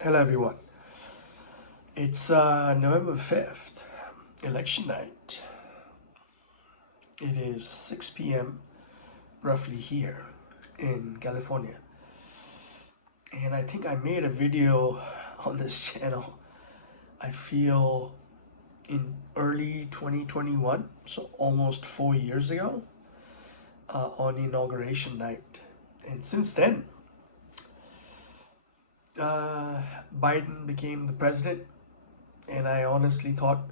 Hello, everyone. It's November 5th, election night. It is 6 p.m. roughly here in California. And I think I made a video on this channel, I feel, in early 2021, so almost 4 years ago, on inauguration night. And since then, Biden became the president, and I honestly thought,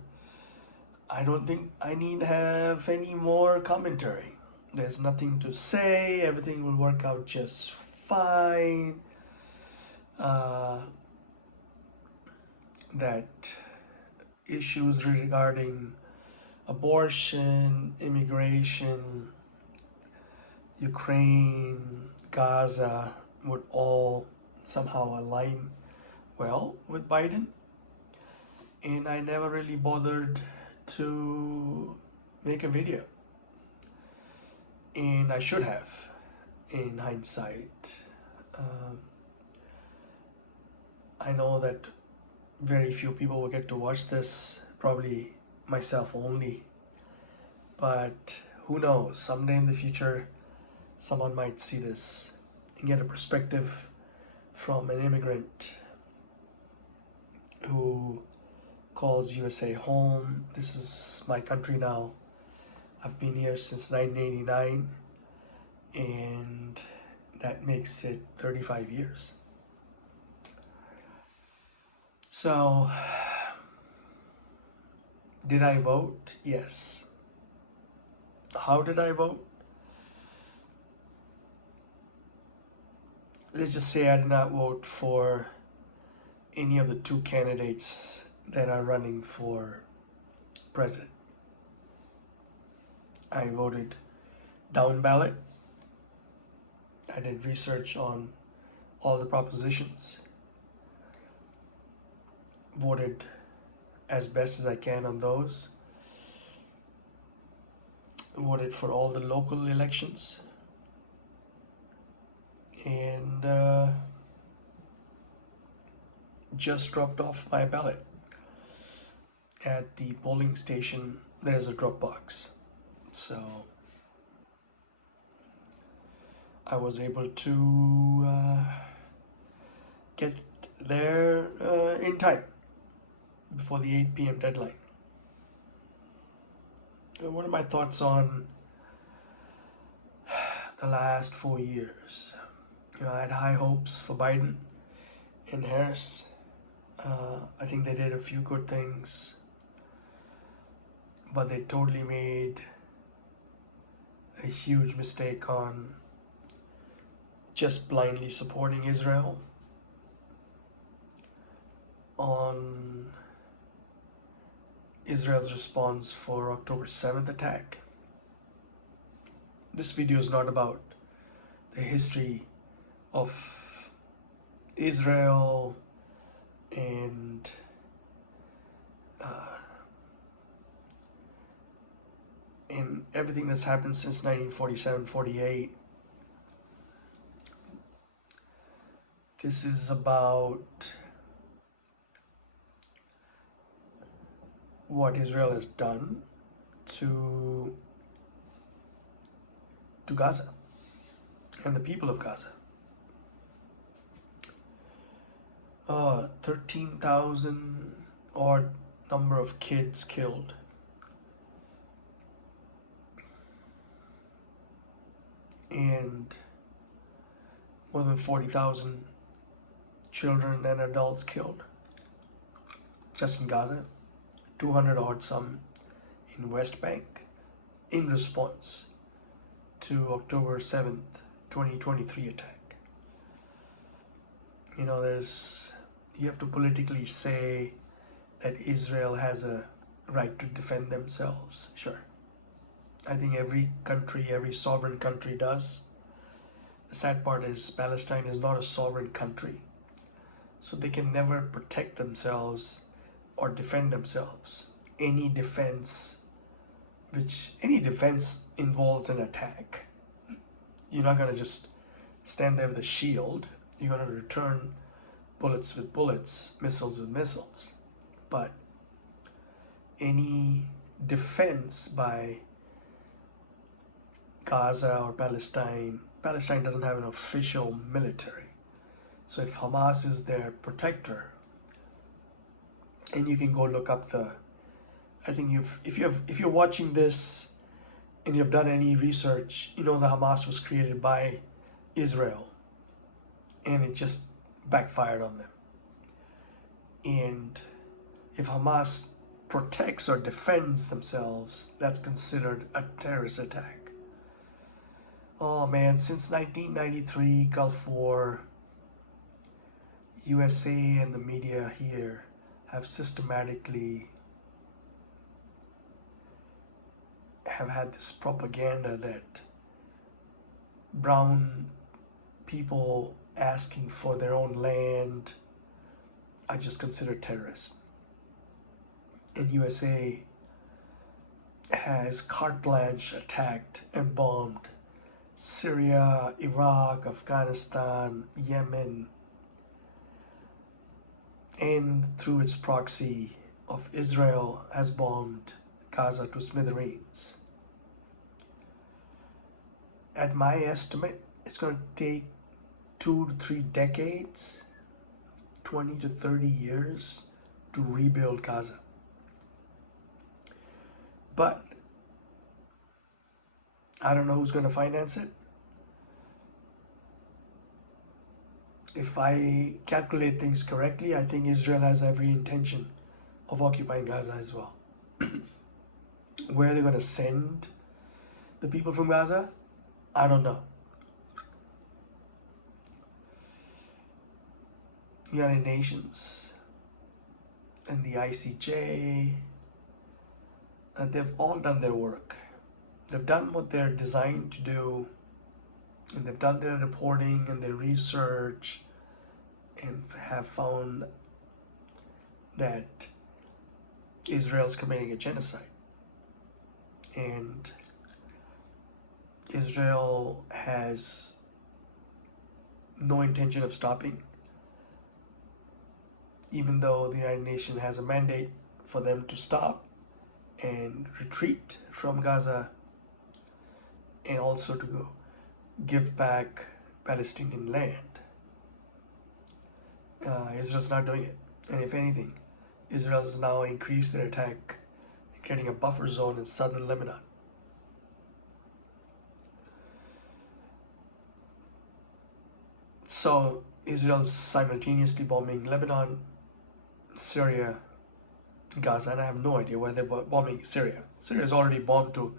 I don't think I need to have any more commentary. There's nothing to say, everything will work out just fine. Uh, that issues regarding abortion, immigration, Ukraine, Gaza would all somehow align well with Biden. And I never really bothered to make a video. And I should have, in hindsight. Um, I know that very few people will get to watch this, probably myself only. But who knows, someday in the future, someone might see this and get a perspective from an immigrant who calls USA home. This is my country now. I've been here since 1989, and that makes it 35 years. So, did I vote? Yes. How did I vote? Let's just say I did not vote for any of the two candidates that are running for president. I voted down ballot. I did research on all the propositions. Voted as best as I can on those. Voted for all the local elections. And just dropped off my ballot. At the polling station, there's a drop box. So I was able to get there in time before the 8 p.m. deadline. What are my thoughts on the last 4 years? I had high hopes for Biden and Harris. I think they did a few good things, but they totally made a huge mistake on just blindly supporting Israel, on Israel's response for October 7th attack. This video is not about the history of Israel and everything that's happened since 1947-48. This is about what Israel has done to Gaza and the people of Gaza. 13,000 odd number of kids killed. And more than 40,000 children and adults killed just in Gaza. 200 odd some in West Bank in response to October 7th, 2023 attack. You have to politically say that Israel has a right to defend themselves. Sure. I think every country, every sovereign country does. The sad part is Palestine is not a sovereign country. So they can never protect themselves or defend themselves. Any defense involves an attack. You're not going to just stand there with a shield. You're going to return bullets with bullets, missiles with missiles. But any defense by Gaza or Palestine, Palestine doesn't have an official military. So if Hamas is their protector, and you can go look up the, I think if you're watching this and you've done any research, you know the Hamas was created by Israel, and it just backfired on them. And if Hamas protects or defends themselves, that's considered a terrorist attack. Oh man, since 1993, Gulf War, USA and the media here have systematically have had this propaganda that brown people asking for their own land are just considered terrorists. And USA has carte blanche attacked and bombed Syria, Iraq, Afghanistan, Yemen, and through its proxy of Israel has bombed Gaza to smithereens. At my estimate, it's going to take 2 to 3 decades, 20 to 30 years to rebuild Gaza. But I don't know who's going to finance it. If I calculate things correctly, I think Israel has every intention of occupying Gaza as well. Where they're going to send the people from Gaza, I don't know. United Nations and the ICJ, they've all done their work. They've done what they're designed to do, and they've done their reporting and their research, and have found that Israel's committing a genocide. And Israel has no intention of stopping, even though the United Nations has a mandate for them to stop and retreat from Gaza, and also to go give back Palestinian land. Israel's not doing it. And if anything, Israel has now increased their attack, creating a buffer zone in southern Lebanon. So Israel is simultaneously bombing Lebanon, Syria, Gaza, and I have no idea why they're bombing Syria. Syria is already bombed to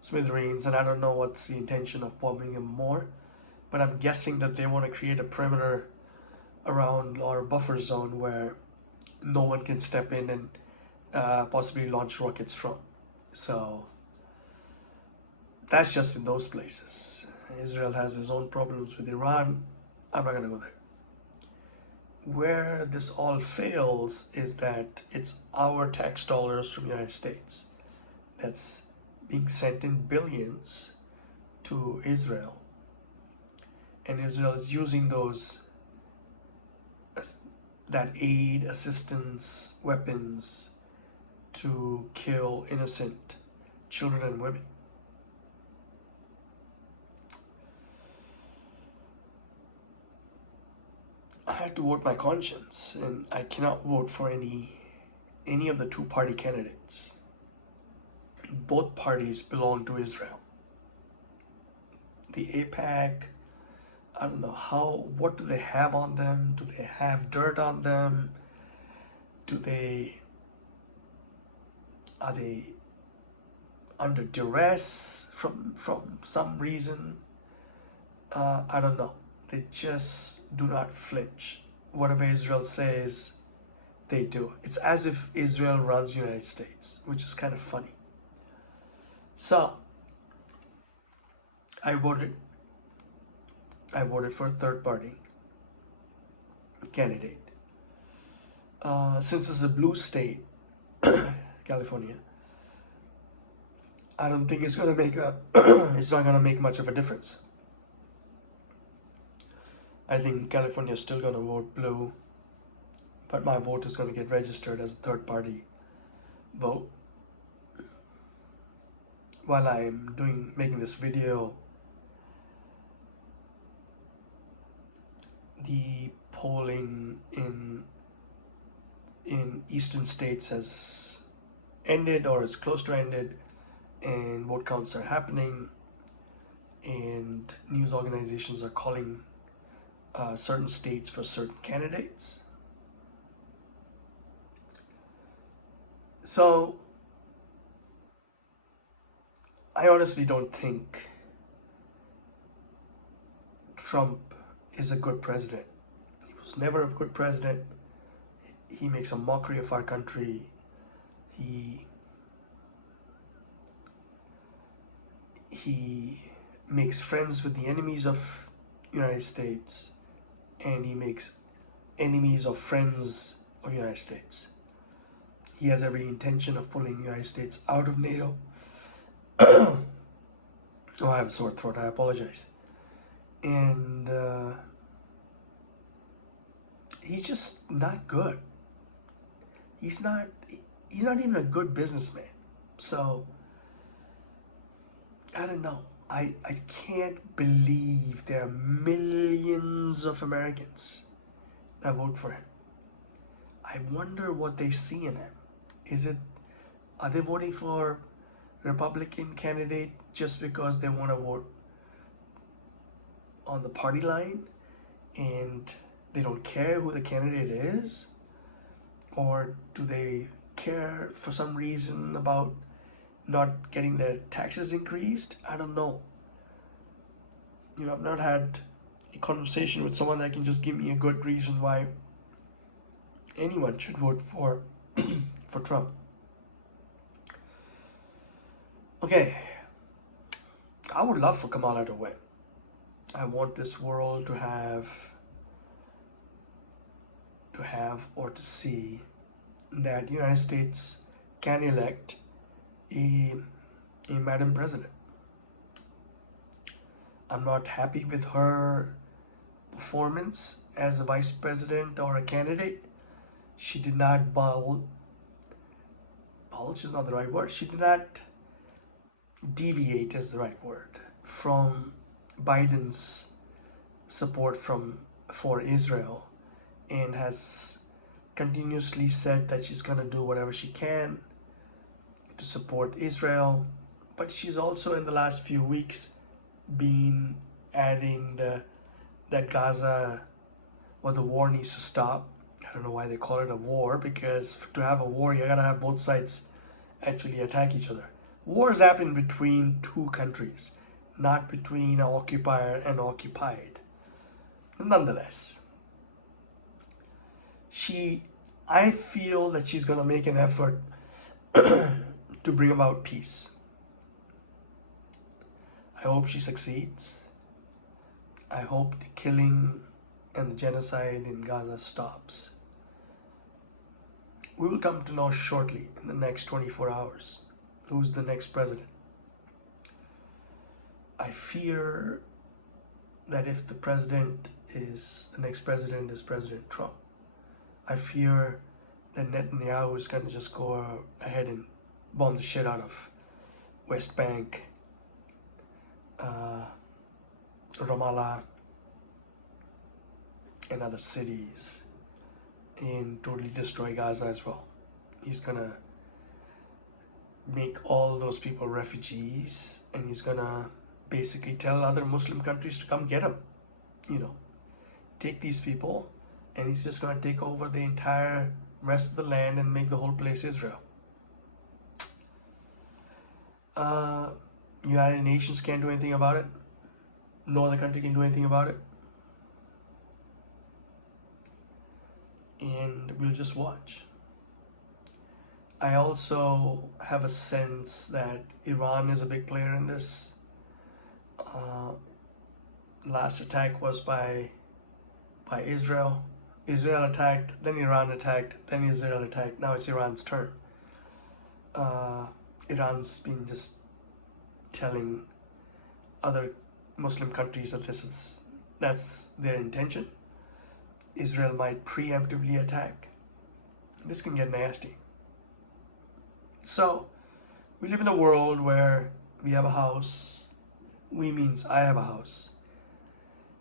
smithereens, and I don't know what's the intention of bombing them more, but I'm guessing that they want to create a perimeter around or buffer zone where no one can step in and possibly launch rockets from. So that's just in those places. Israel has its own problems with Iran. I'm not going to go there. Where this all fails is that it's our tax dollars from the United States that's being sent in billions to Israel. And Israel is using those, that aid, assistance, weapons to kill innocent children and women. I had to vote my conscience, and I cannot vote for any of the two-party candidates. Both parties belong to Israel. The AIPAC, I don't know what do they have on them? Do they have dirt on them? Are they under duress from some reason? I don't know. They just do not flinch. Whatever Israel says, they do. It's as if Israel runs the United States, which is kind of funny. So, I voted for a third party candidate. Since it's a blue state, California, I don't think it's gonna make it's not gonna make much of a difference. I think California is still gonna vote blue but my vote is going to get registered as a third party vote. While I'm making this video, the polling in eastern states has ended or is close to ended, and vote counts are happening, and news organizations are calling certain states for certain candidates. So I honestly don't think Trump is a good president. He was never a good president. He makes a mockery of our country. He makes friends with the enemies of United States, and he makes enemies of friends of United States. He has every intention of pulling the United States out of NATO. Oh, I have a sore throat. I apologize. And he's just not good. He's not even a good businessman. So I don't know. I can't believe there are millions of Americans that vote for him. I wonder what they see in him. Are they voting for Republican candidate just because they want to vote on the party line and they don't care who the candidate is? Or do they care for some reason about not getting their taxes increased? I don't know. I've not had a conversation with someone that can just give me a good reason why anyone should vote for for Trump. Okay, I would love for Kamala to win. I want this world to have or to see that the United States can elect a Madam President. I'm not happy with her performance as a vice president or a candidate. She did not bulge is not the right word. She did not deviate is the right word from Biden's support for Israel, and has continuously said that she's going to do whatever she can to support Israel. But she's also in the last few weeks been adding that Gaza, or the war, needs to stop. I don't know why they call it a war, because to have a war you gotta have both sides actually attack each other. Wars happen between two countries, not between an occupier and occupied. Nonetheless, I feel that she's gonna make an effort to bring about peace. I hope she succeeds. I hope the killing and the genocide in Gaza stops. We will come to know shortly, in the next 24 hours, who's the next president. I fear that if the next president is President Trump, I fear that Netanyahu is going to just go ahead and bomb the shit out of West Bank, Ramallah, and other cities, and totally destroy Gaza as well. He's gonna make all those people refugees, and he's gonna basically tell other Muslim countries to come get him. Take these people, and he's just gonna take over the entire rest of the land and make the whole place Israel. United Nations can't do anything about it. No other country can do anything about it. And we'll just watch. I also have a sense that Iran is a big player in this. Last attack was by Israel. Israel attacked, then Iran attacked, then Israel attacked. Now it's Iran's turn. Iran's been just telling other Muslim countries that that's their intention. Israel might preemptively attack this can get nasty. So, we live in a world where we have a house. We means I have a house.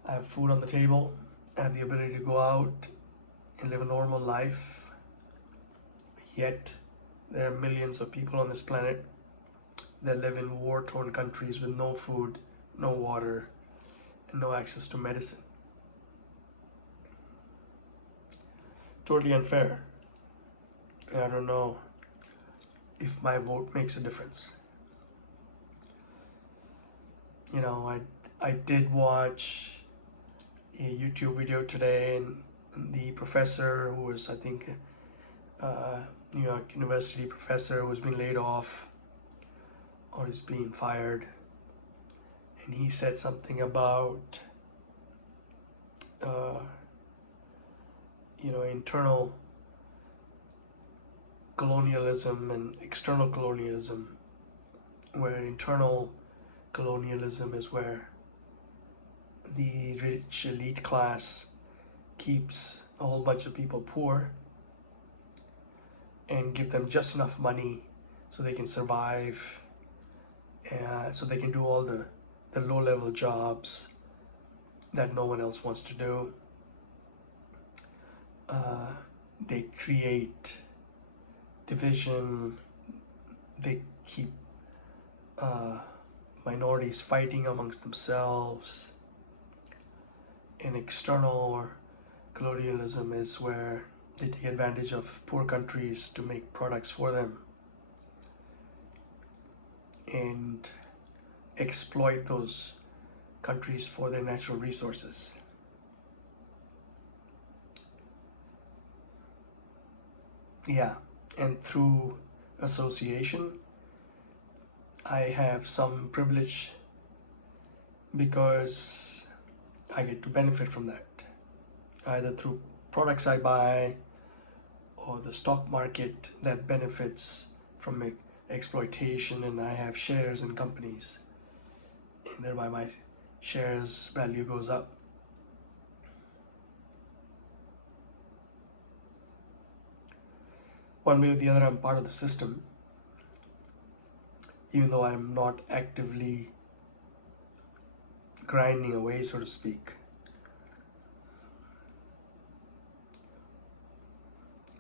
I have food on the table. I have the ability to go out and live a normal life. Yet, there are millions of people on this planet that live in war-torn countries with no food, no water, and no access to medicine. Totally unfair. And I don't know if my vote makes a difference. You know, I did watch a YouTube video today, and the professor who was, I think, New York University professor who's been laid off or is being fired, and he said something about internal colonialism and external colonialism, where internal colonialism is where the rich elite class keeps a whole bunch of people poor and give them just enough money so they can survive, so they can do all the low-level jobs that no one else wants to do. They create division. They keep minorities fighting amongst themselves. And external colonialism is where they take advantage of poor countries to make products for them and exploit those countries for their natural resources. Yeah, and through association, I have some privilege because I get to benefit from that, either through products I buy or the stock market that benefits from exploitation, and I have shares in companies, and thereby my shares value goes up. One way or the other, I'm part of the system, even though I'm not actively grinding away, so to speak.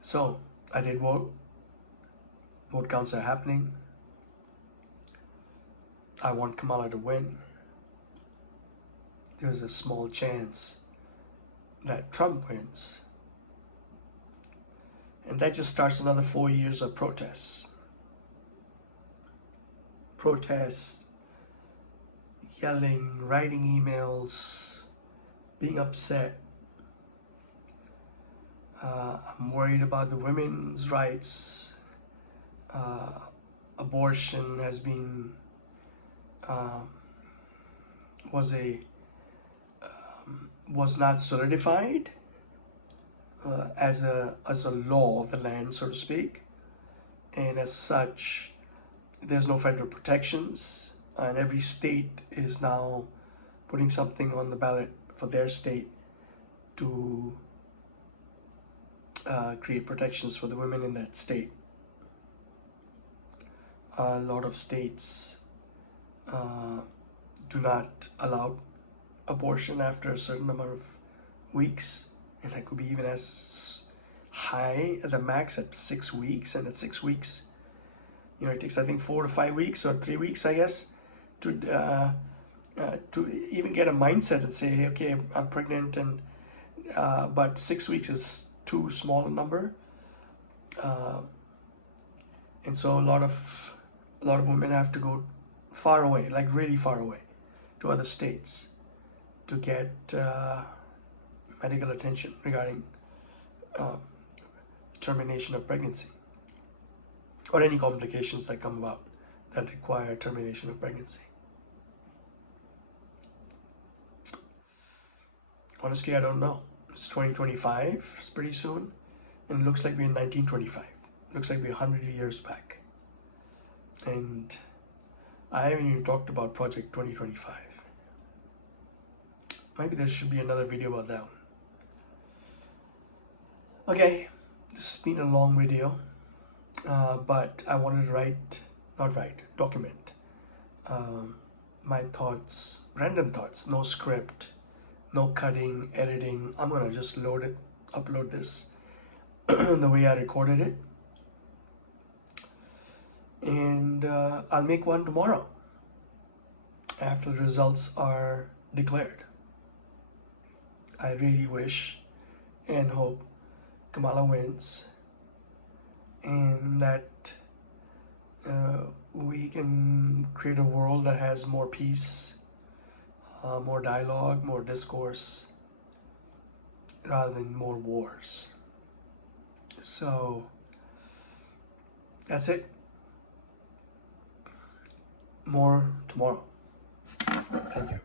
So, I did vote. Vote counts are happening. I want Kamala to win. There's a small chance that Trump wins. And that just starts another 4 years of protests. Protests, yelling, writing emails, being upset. I'm worried about the women's rights. Abortion has been was not solidified as a law of the land, so to speak, and as such, there's no federal protections, and every state is now putting something on the ballot for their state to create protections for the women in that state. A lot of states do not allow abortion after a certain amount of weeks, and that could be even as high at the max at 6 weeks. And at 6 weeks, it takes, I think, 4 to 5 weeks or 3 weeks, I guess, to even get a mindset and say, okay, I'm pregnant, and but 6 weeks is too small a number, and so a lot of women have to go far away, like really far away, to other states to get medical attention regarding termination of pregnancy or any complications that come about that require termination of pregnancy. Honestly, I don't know. It's 2025, it's pretty soon, and it looks like we're in 1925. It looks like we're 100 years back. And I haven't even talked about Project 2025. Maybe there should be another video about that one. Okay, This has been a long video, but I wanted to document my thoughts, random thoughts, no script, no cutting, editing. I'm gonna just upload this the way I recorded it, and I'll make one tomorrow after the results are declared. I really wish and hope Kamala wins, and that we can create a world that has more peace, more dialogue, more discourse, rather than more wars. So that's it. More tomorrow. Thank you.